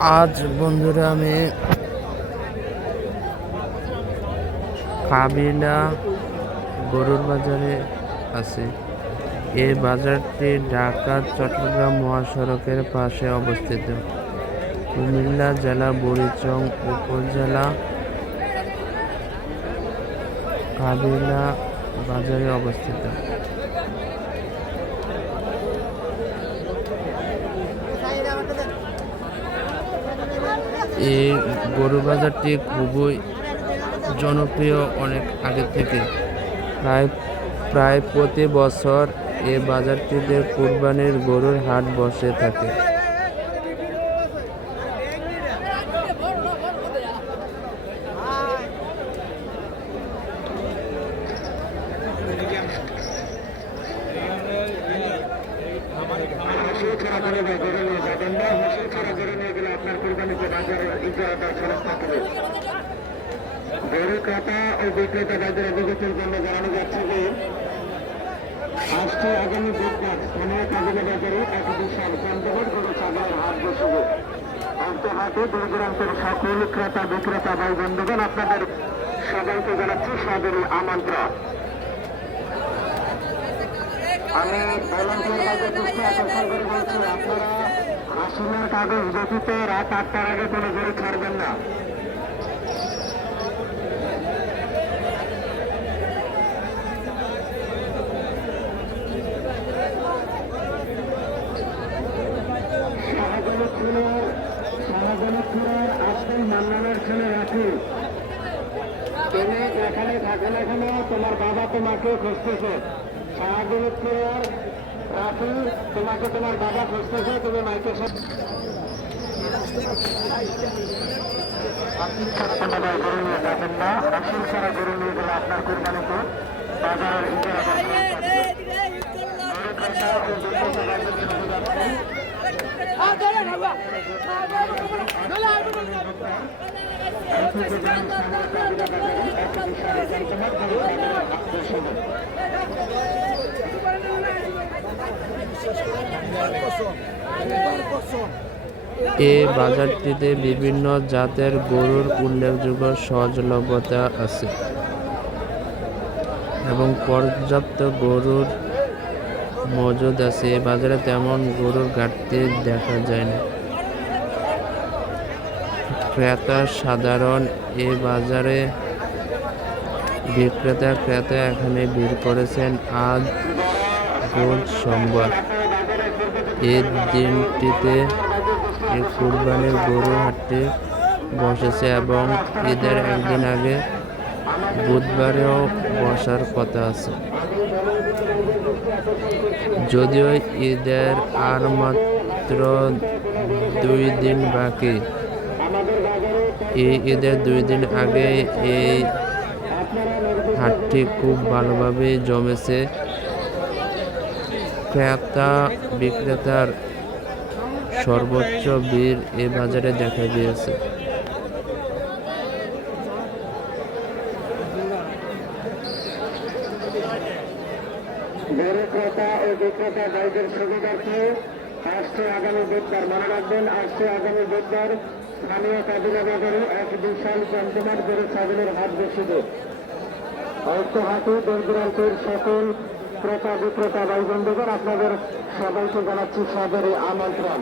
আজ বন্ধুরা আমি কাবিলা গরুর বাজারে আছি। এই বাজারটি ঢাকা চট্টগ্রাম মহাসড়কের পাশে অবস্থিত। কুমিল্লা জেলা বুড়িচং উপজেলা কাবিলা বাজারে অবস্থিত। এই গরু বাজারটি খুবই জনপ্রিয় অনেক আগে থেকে। প্রায় প্রতি বছর এই বাজারটিতে কুরবানির গরুর হাট বসে থাকে। গরু ক্রেতা ও বিক্রেতা বাজার অভিযোগের জন্য জানানো যাচ্ছে যে আজকে আগামী বুধবার স্থানীয় কাবিলা বাজারে এক বিশাল যানবাহন গরু ছাগলের হাট বসবে। উক্ত হাটে দূর দূরান্তের সকল ক্রেতা বিক্রেতা ভাই বন্ধুগণ আপনাদের সবাইকে জানাচ্ছি সাদরে আমন্ত্রণ। আমি ভলান্টিয়ার বাজার দৃষ্টি আকর্ষণ করে বলছি, আপনারা আসনের কাগজ ব্যতীত রাত 8টার আগে কোনো গরু ছাড়বেন না। শাহজালাপুরের আসল মান্নানের ছেলে রাখি, তুমি এখানে থাকো না কেন, তোমার বাবা তোমাকে খুঁজতেছে। শাহজালাপুরের রাখি, তোমাকে তোমার বাবা খুঁজতেছে, তুমি মাইকে গরু নিয়ে যাবেন না। আসল ছাড়া গরু নিয়ে গেলে আপনার কোরবানিতে বাজারের এই বাজারটিতে বিভিন্ন জাতের গরুর উল্লেখযোগ্য সহজলভ্যতা আছে এবং পর্যাপ্ত গরুর মজুদ আছে। এই বাজারে তেমন গরুর ঘাটতি দেখা যায় না। ক্রেতা সাধারণ। এই বাজারে ক্রেতা এখানে ভিড় করেছেন। আজ বুধ সোমবার, এই দিনটিতে এই কুরবানির গরু হাটটি বসেছে এবং ঈদের একদিন আগে বুধবারেও বসার কথা আছে। যদিও ঈদের আর মাত্র 2 দিন বাকি, এই ঈদের 2 দিন আগে এই হাটটি খুব ভালোভাবে জমেছে। ক্রেতা বিক্রেতার সর্বোচ্চ ভিড় এই বাজারে দেখা গিয়েছে। গরু ক্রেতা ও বিক্রেতা ভাইদের সুবিধার্থে আসছে আগামী বুধবার, মনে রাখবেন, আসছে আগামী বুধবার স্থানীয় কাবিলা বাজারে এক বিশাল জমজমাট গরু ছাগলের হাট বসিবে। উক্ত হাটে দূর দূরান্তের সকল ক্রেতা বিক্রেতা ভাই বন্ধুগণ আপনাদের সবাইকে জানাচ্ছি সাদরে আমন্ত্রণ।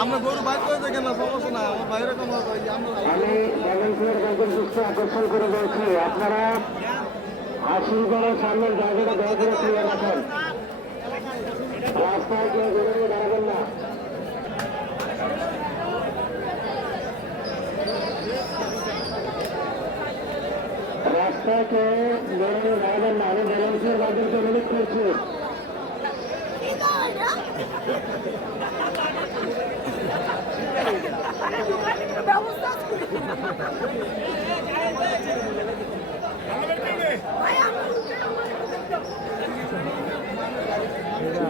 আমরা গরু বাইর করে দেখেন না, সমস্যা না, আমার বাইরে কম আমি ভলান্টিয়ার বাজার দৃষ্টি আকর্ষণ করে বলছি, আপনারা আশীর্বাদের সামনের জায়গাটা দয়া করে ক্লিয়ার রাখেন। রাস্তায় কেউ গরু নিয়ে দাঁড়াবেন না। রাস্তায় কেউ গরু নিয়ে দাঁড়াবেন না। আমি ভলান্টিয়ার বাজারকে অনুরোধ করছি।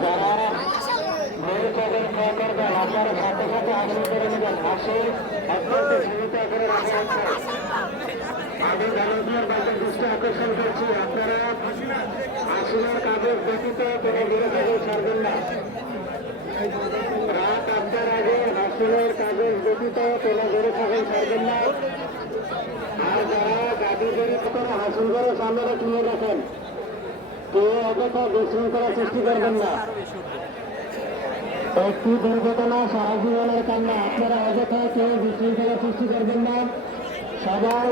যারা ভোর কবের আপনারা সাথে সাথে আসন করে নেবেন। আসন অত্যন্ত সীমিত আকারে রাখা হচ্ছে। আমি জনপ্রিয় বাইকের দৃষ্টি আকর্ষণ করছি, আপনারা আসনের কাগজ ব্যতীত কোনো বিরোধী ছাড়বেন না। রাত 8টার আগে আসনের কাগজ ব্যতীত কোনো গরু ছাগল ছাড়বেন না। আর যারা গাড়ি বেরিয়ে করে হাসিল করে সামনে তুলে রাখেন, কেউ অযথা বিশৃঙ্খলা সৃষ্টি করবেন না। একটি দুর্ঘটনা সারা জীবনের কান্না, আপনারা অযথা কেউ বিশৃঙ্খলা সৃষ্টি করবেন না। সবাই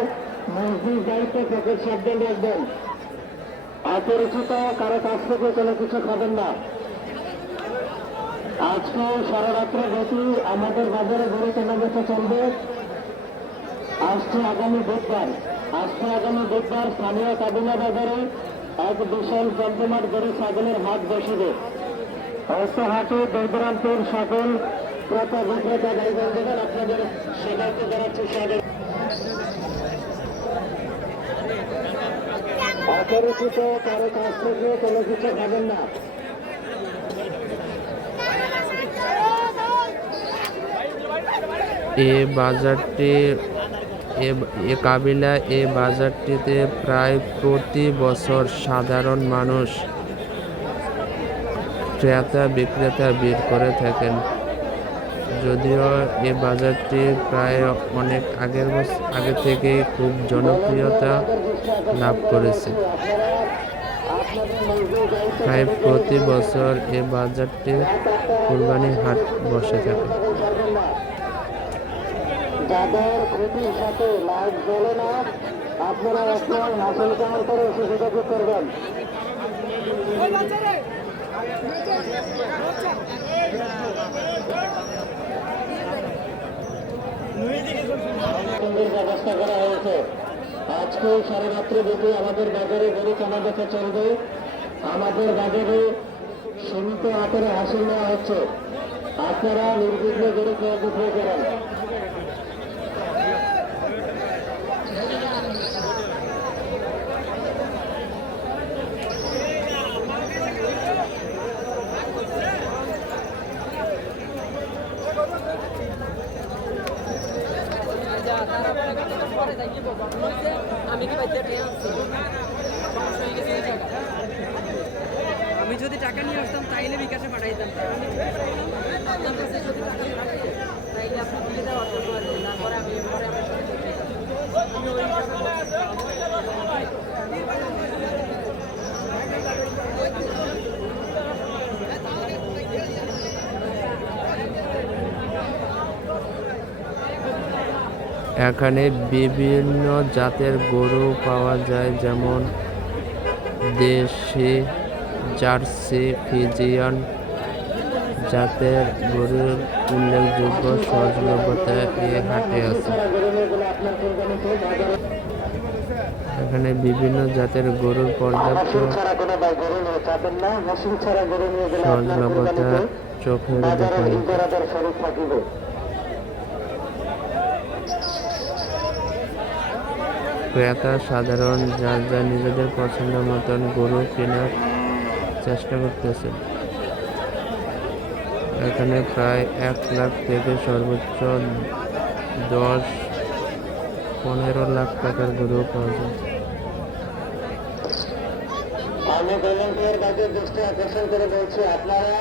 মসজিদ দায়িত্বে পকেট সাবধান রাখবেন। অপরিচিত কারো কাছ থেকে কোনো কিছু খাবেন না। আজকে সারা রাত্র ব্যাপী আমাদের বাজারে গরু কেনাবেচা চলবে। আজকে আগামী বুধবার স্থানীয় কাবিলা বাজারে এক বিশাল জমজমাট গরু ছাগলের হাট বসবে। অস্ত হাটে দূরদূরান্তের সকল ক্রেতা বিক্রেতা ভাই বন্ধুগণ আপনাদের সবাইকে জানাচ্ছি স্বাগত। অপরিচিত কারো কাছ থেকে কোনো কিছু খাবেন না। এ বাজারটিতে প্রায় প্রতি বছর সাধারণ মানুষ ক্রেতা বিক্রেতা ভিড় করে থাকেন। যদিও এ বাজারটি প্রায় অনেক আগে থেকে খুব জনপ্রিয়তা লাভ করেছে। প্রায় প্রতি বছর এ বাজারটি কুরবানির হাট বসে থাকে। যাদের খুঁটির সাথে লাইট জ্বলে না, আপনারা এখন হাসিল কামাল করে যোগাযোগ করবেন। ব্যবস্থা করা হয়েছে। আজকে সারা রাত্রি ব্যাপী আমাদের বাজারে গরু কেনাবেচা চলবে। আমাদের বাজারে সীমিত আকারে হাসিল নেওয়া হচ্ছে। আপনারা নির্বিঘ্নে গরু ক্রয় বিক্রয় করেন। আমি যদি টাকা নিয়ে আসতাম তাইলে বিকাশে পাঠাইতাম। আপনার কাছে যদি টাকা থাকে তাইলে আপনি দিয়ে দেওয়া অর্ডার করে দেন, তারপরে আমি পরে আমার সাথে করতে আমি ওই এখানে বিভিন্ন জাতের গরু পাওয়া যায়, যেমন দেশি, জার্সি, ফ্রিজিয়ান জাতের গরুর উল্লেখযোগ্য সহজলভ্যতা এ হাটে আছে। এখানে বিভিন্ন জাতের গরুর পর্যাপ্ত সহজলভ্যতা চোখের দেখায়। ক্রেতা সাধারণ যার নিজেদের পছন্দ মতন গরু কেনার চেষ্টা করতেছে। এখানে প্রায় 1 লাখ থেকে সর্বোচ্চ 10-15 লাখ টাকার গরু পাওয়া যায়। আমি ভলেন্টিয়ার বাজেট দৃষ্টি আকর্ষণ করে বলছি, আপনারা